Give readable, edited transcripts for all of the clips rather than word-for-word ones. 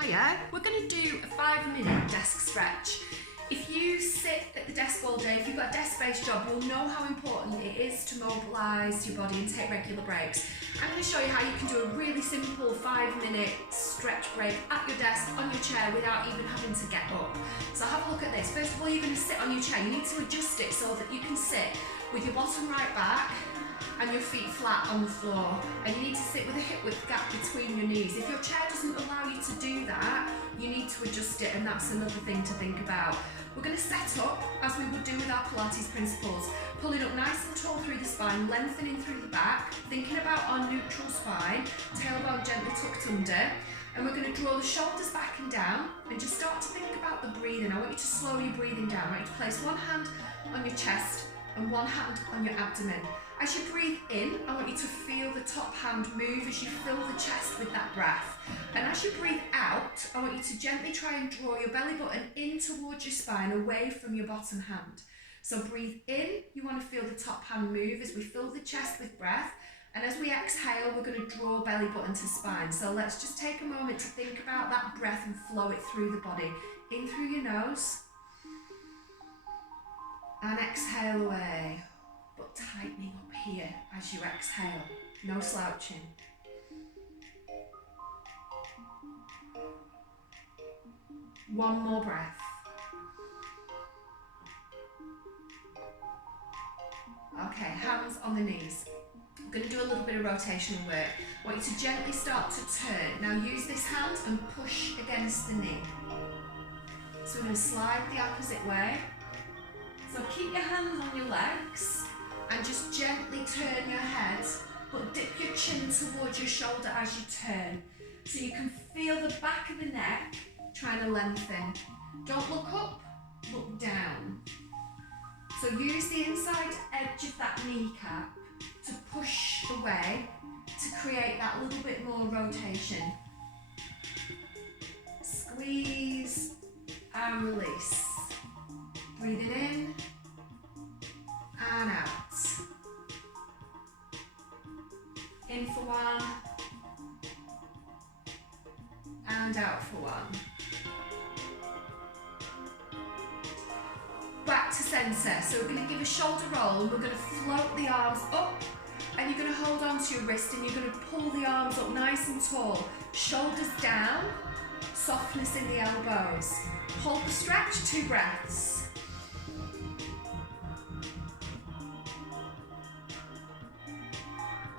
Hiya, we're going to do a 5-minute desk stretch. If you sit at the desk all day, if you've got a desk-based job, you'll know how important it is to mobilise your body and take regular breaks. I'm going to show you how you can do a really simple 5-minute stretch break at your desk, on your chair, without even having to get up. So have a look at this. First of all, you're going to sit on your chair. You need to adjust it so that you can sit with your bottom right back and your feet flat on the floor, and you need to sit with a hip width gap between your knees. If your chair doesn't allow you to do that, you need to adjust it, and that's another thing to think about. We're going to set up as we would do with our Pilates principles, pulling up nice and tall through the spine, lengthening through the back, thinking about our neutral spine, tailbone gently tucked under, and we're going to draw the shoulders back and down and just start to think about the breathing. I want you to slow your breathing down. I want you to place one hand on your chest and one hand on your abdomen. As you breathe in, I want you to feel the top hand move as you fill the chest with that breath. And as you breathe out, I want you to gently try and draw your belly button in towards your spine, away from your bottom hand. So breathe in, you want to feel the top hand move as we fill the chest with breath. And as we exhale, we're going to draw belly button to spine. So let's just take a moment to think about that breath and flow it through the body. In through your nose. And exhale away. But tightening up here as you exhale, no slouching. One more breath. Okay, hands on the knees. I'm going to do a little bit of rotational work. I want you to gently start to turn. Now use this hand and push against the knee. So we're going to slide the opposite way. So keep your hands on your legs and just gently turn your head, but dip your chin towards your shoulder as you turn. So you can feel the back of the neck trying to lengthen. Don't look up, look down. So use the inside edge of that kneecap to push away to create that little bit more rotation. Squeeze and release. Breathing in and out. In for one and out for one. Back to centre. So we're going to give a shoulder roll and we're going to float the arms up, and you're going to hold on to your wrist and you're going to pull the arms up nice and tall. Shoulders down, softness in the elbows. Hold the stretch, 2 breaths.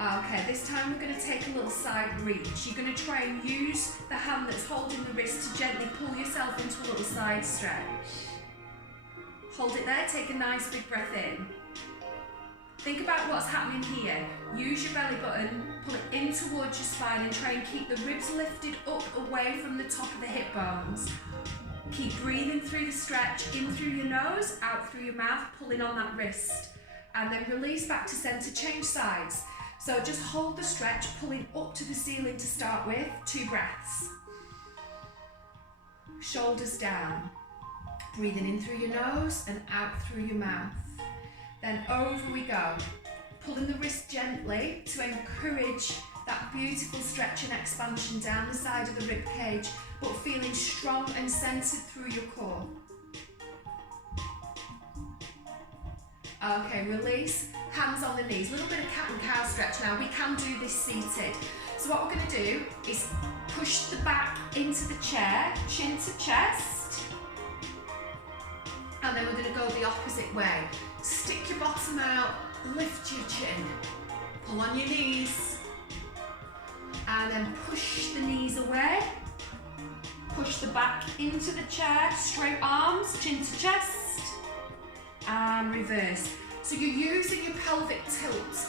Okay, this time we're going to take a little side reach. You're going to try and use the hand that's holding the wrist to gently pull yourself into a little side stretch. Hold it there, take a nice big breath in. Think about what's happening here. Use your belly button, pull it in towards your spine and try and keep the ribs lifted up away from the top of the hip bones. Keep breathing through the stretch, in through your nose, out through your mouth, pulling on that wrist. And then release back to centre, change sides. So just hold the stretch, pulling up to the ceiling to start with, 2 breaths. Shoulders down. Breathing in through your nose and out through your mouth. Then over we go. Pulling the wrist gently to encourage that beautiful stretch and expansion down the side of the rib cage, but feeling strong and centered through your core. Okay, release, hands on the knees. A little bit of cat and cow stretch now. We can do this seated. So what we're going to do is push the back into the chair, chin to chest. And then we're going to go the opposite way. Stick your bottom out, lift your chin, pull on your knees, and then push the knees away. Push the back into the chair, straight arms, chin to chest. And reverse. So you're using your pelvic tilt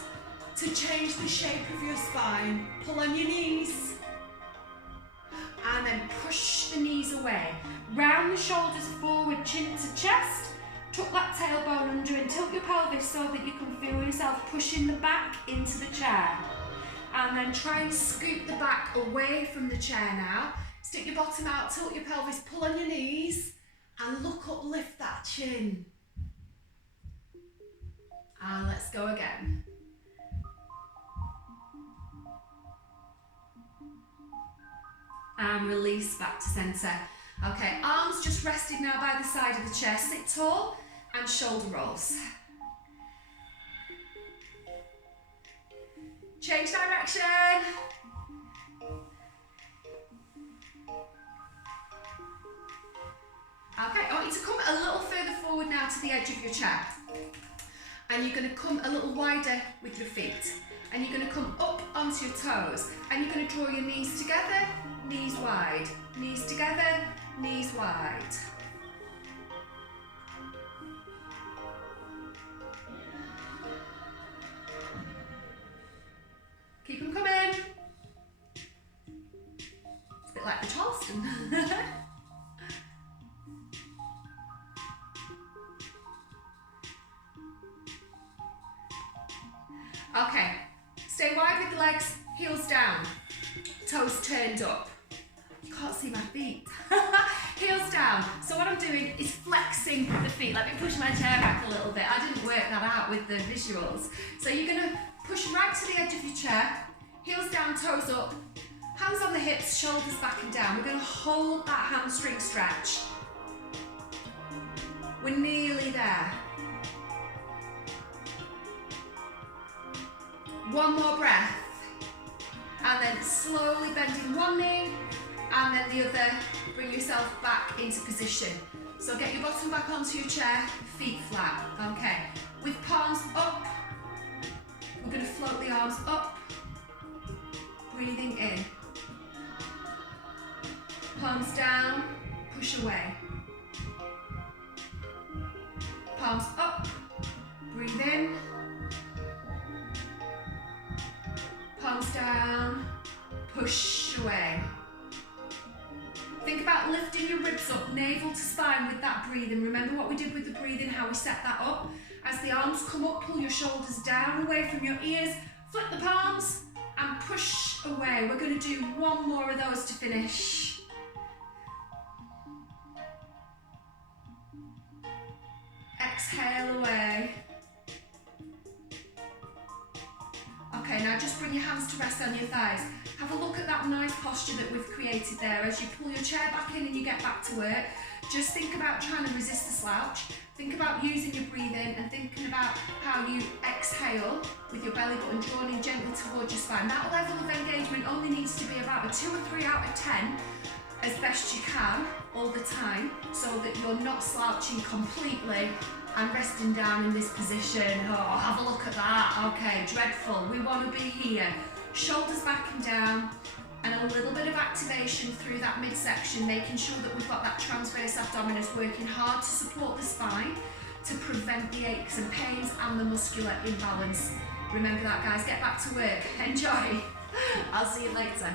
to change the shape of your spine. Pull on your knees and then push the knees away. Round the shoulders forward, chin to chest. Tuck that tailbone under and tilt your pelvis so that you can feel yourself pushing the back into the chair. And then try and scoop the back away from the chair now. Stick your bottom out, tilt your pelvis, pull on your knees and look up, lift that chin. And let's go again. and release back to centre. Okay, arms just rested now by the side of the chair. Sit tall and shoulder rolls. Change direction. Okay, I want you to come a little further forward now to the edge of your chair. And you're going to come a little wider with your feet. And you're going to come up onto your toes. And you're going to draw your knees together, knees wide. Knees together, knees wide. Keep them coming. It's a bit like the Charleston. Okay, stay wide with the legs, heels down, toes turned up. You can't see my feet. Heels down. So what I'm doing is flexing the feet. Let me push my chair back a little bit. I didn't work that out with the visuals. So you're going to push right to the edge of your chair, heels down, toes up, hands on the hips, shoulders back and down. We're going to hold that hamstring stretch. We're nearly there. One more breath, and then slowly bending one knee, and then the other. Bring yourself back into position. So get your bottom back onto your chair, feet flat. Okay, with palms up, we're going to float the arms up, breathing in. Palms down, push away. Palms up, breathe in. Palms down, push away. Think about lifting your ribs up, navel to spine with that breathing. Remember what we did with the breathing, how we set that up? As the arms come up, pull your shoulders down away from your ears, flip the palms and push away. We're going to do one more of those to finish. Exhale away. Okay, now just bring your hands to rest on your thighs. Have a look at that nice posture that we've created there. As you pull your chair back in and you get back to work, just think about trying to resist the slouch. Think about using your breathing and thinking about how you exhale with your belly button drawn in gently towards your spine. That level of engagement only needs to be about a 2 or 3 out of 10 as best you can all the time, so that you're not slouching completely and resting down in this position. Oh, have a look at that. Okay, dreadful. We want to be here. Shoulders back and down, and a little bit of activation through that midsection, making sure that we've got that transverse abdominis working hard to support the spine, to prevent the aches and pains and the muscular imbalance. Remember that, guys. Get back to work. Enjoy. I'll see you later.